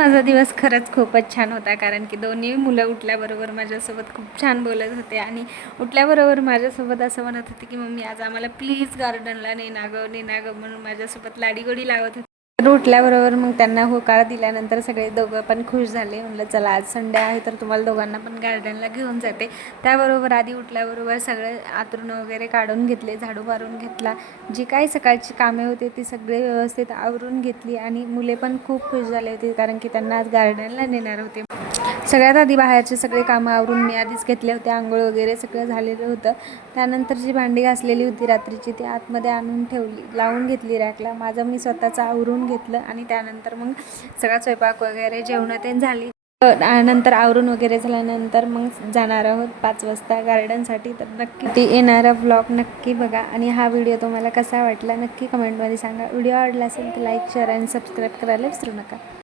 माझा दिवस खरंच खूपच छान होता, कारण की दोन्ही मुलं उठल्याबरोबर माझ्यासोबत खूप छान बोलत होते आणि उठल्याबरोबर माझ्यासोबत असं म्हणत होते की मम्मी आज आम्हाला प्लीज गार्डनला ने ना गं म्हणून माझ्यासोबत लाडीगोडी लावत होते. तर उठल्याबरोबर मग त्यांना होकार दिल्यानंतर सगळे दोघं पण खुश झाले. म्हटलं चला आज संडे आहे तर तुम्हाला दोघांना पण गार्डनला घेऊन जाते. त्याबरोबर आधी उठल्याबरोबर सगळे आतरून वगैरे काढून घेतले, झाडू मारून घेतला, जी काही सकाळची कामे होती ती सगळे व्यवस्थित आवरून घेतली आणि मुले पण खूप खुश झाले होते, कारण की त्यांना आज गार्डनला नेणार होते. सगळ्यात आधी बाहेरचे सगळे कामं आवरून मी आधीच घेतले होते. आंघोळ वगैरे सगळं झालेलं होतं. त्यानंतर जी भांडी घासलेली होती रात्रीची ती आतमध्ये आणून ठेवली, लावून घेतली रॅकला. माझं मी स्वतःचं आवरून घेतलं आणि त्यानंतर मग सगळा स्वयंपाक वगैरे जेवणं ते झाली. नंतर आवरून वगैरे झाल्यानंतर मग जाणार आहोत 5 वाजता गार्डनसाठी. तर नक्की ती येणारा व्लॉग नक्की बघा आणि हा व्हिडिओ तुम्हाला कसा वाटला नक्की कमेंटमध्ये सांगा. व्हिडिओ आवडला असेल तर लाईक, शेअर आणि सबस्क्राईब करायला विसरू नका.